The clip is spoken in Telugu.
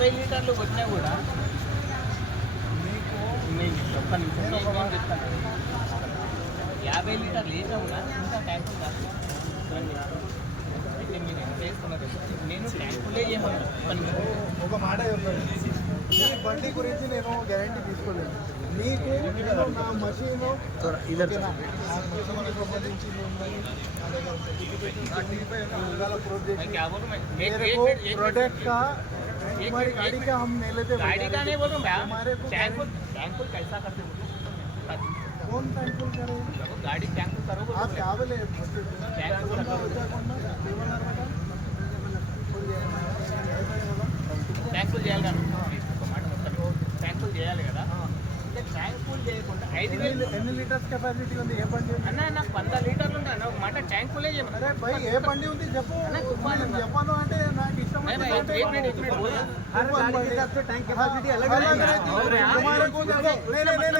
యాభై లీటర్లు కొట్టినా కూడా నేను ఒక్క నిమిషం నేను నేను చెప్తాను యాభై లీటర్లు వేసినా కూడా ఇంకా ట్యాంకులు కాదు చూడండి. అయితే మీరు ఎంత వేసుకున్నారు నేను ట్యాంకులే చేయమన్నాను ఒక్క నిమిషం. ఒక మాట చెప్పండి ఈ బండి గురించి నేను గ్యారంటీ తీసుకోలేదు మీకు నేను నా మషీను ఓకేనా? ఆ మషీన్కి సంబంధించి ఉన్నాయి. నా దగ్గర certificate certified विभाग प्रोजेक्ट मैं क्या बोलूं मैं एक मेरे एक को मिनट एक प्रोडक्ट मिनट का एक हमारी मिनट, गाड़ी एक का हम नहीं लेते गाड़ी का नहीं बोल रहा हूँ मैं हमारे को टैंक को टैंक को कैसा करते बोलो कौन टैंकुल करेगा गाड़ी टैंक को करो आप కావలే ట్యాంకుల్ ట్యాంకులు చేయాలి కదా ఒక మాట మొత్తం ట్యాంకులు చేయాలి కదా అంటే ట్యాంకులు చేయకుండా ఐదు వేలు ఎన్ని లీటర్స్ కెపాసిటీ ఉంది ఏ బండి ఉంది? అన్న నాకు వంద లీటర్లు ఉంటాయి అన్న ఒక మాట ట్యాంకులే చేయమని అరే భయ్ ఏ బండి ఉంది చెప్పు అరే తుఫాన్ నేను చెప్పాను అంటే నాకు हर के साथ टैंक कैपेसिटी अलग अलग हमारे